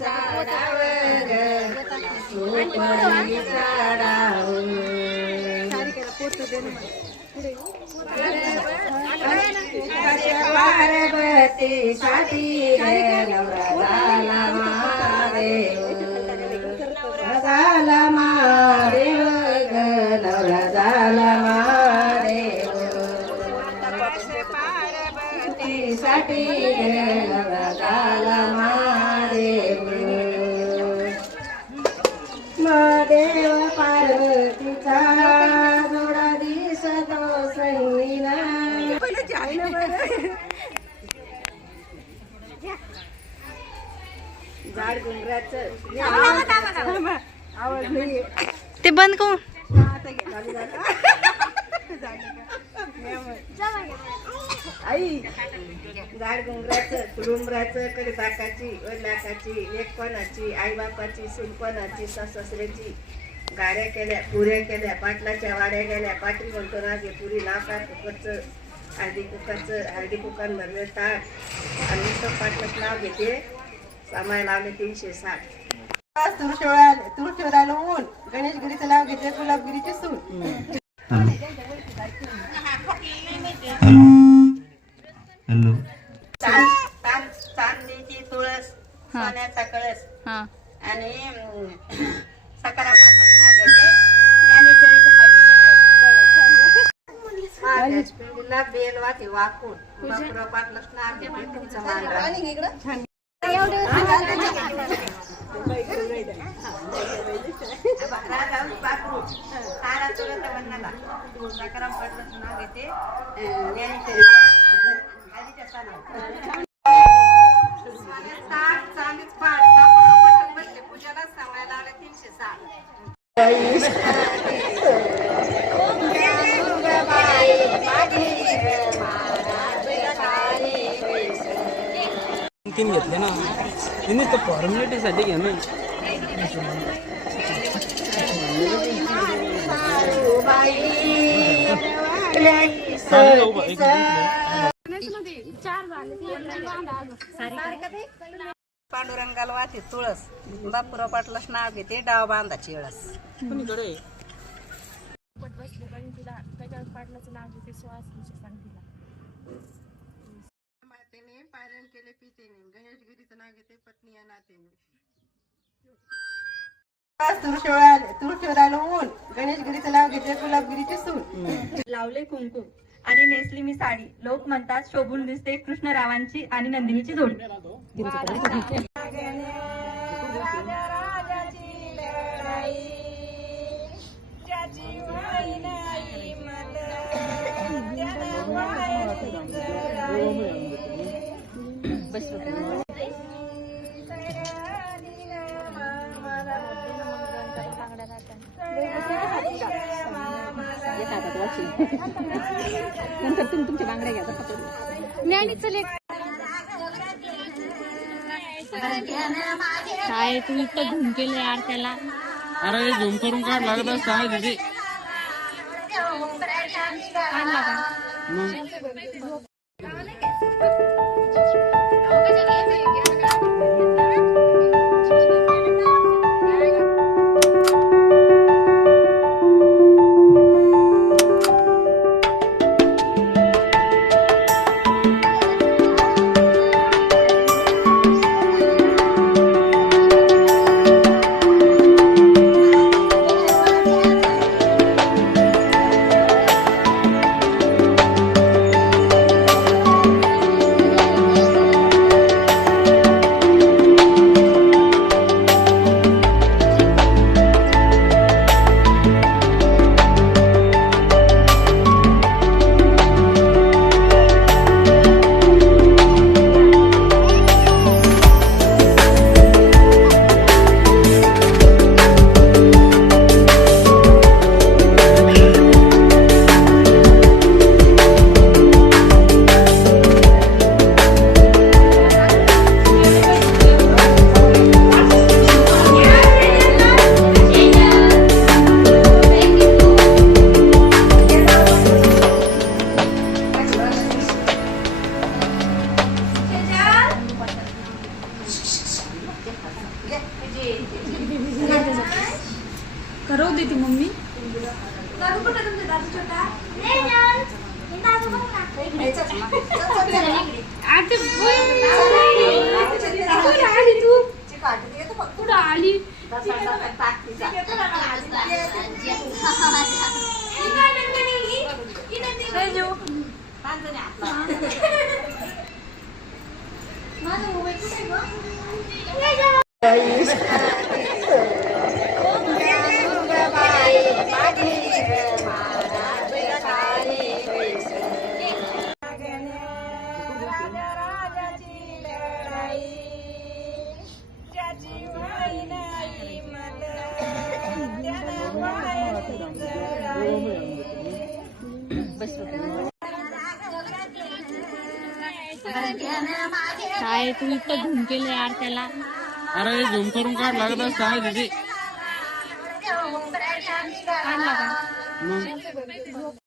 झाडावर सुपारी झाडावर पार्वती साठी नवरा झाला महादेव झाला महादेव नवरा झाला महादेव पार्वती साठी नवरा झाला महादेव महादेव पार्वतीचा जोडा दिसतो संगीना झाड डोंगराचं आवाज नाही ते बंद करू आई झाड डोंगराचं डोंगराचं कडे बाकाची वडिलाकाची लेकपणाची आई बापाची सुनपणाची सासऱ्याची गाड्या केल्या पुऱ्या केल्या पाटलाच्या वाड्या गेल्या पाटली म्हणतो ना जे पुरी नाका कुकरचं हळदी कुकर भरले ताट आणि नुसतं पाटलाचं नाव घेते सामाय लावले 360 तुळशीवराला ऊन गणेशगिरीचं नाव घेते गुलाबगिरीची सून हॅलो चांदणीची तुळस सोन्याचा कळस हा आणि सकारापासून नाव घेते ज्ञानेश्वरीची हळदीचे पिंडीला बेल वाटे वाकून बापरा पाटलाच नाव घेते तुमचं मान पाखरू तारा तुरंत वंदनाला सकाराम पाटलाच नाव घेते ज्ञानेश्वरी हळदीच्या सणावर चांगलीच पाठ बसले पूजाला समय लावले 360 तीन घेतले ना तिने तर फॉर्मॅलिटीसाठी घ्या ना पांडुरंगाला वाटे तुळस बापूराव पाटलाच नाव घेते डाव बांधाची वेळस पारायण केले पितेने गणेशगिरीचं नाव घेते पत्नी या नातेने तुळशीवराला ऊन गणेशगिरीचं नाव घेते गुलाबगिरीची सून लावले कुंकू आणि नेसली मी साडी लोक म्हणतात शोभून दिसते कृष्णरावांची आणि नंदिनीची जोडी नंतर तुमच्या बांगड्या घ्या काय तुम्ही इतकं झूम केलं यार त्याला अरे झूम करून काढ लागत काय दिदी काढला का कुठं आली काय तू इतकं धूम केलं यार त्याला. अरे झूम करून काढ लागत असता दीदी. काढला का? मग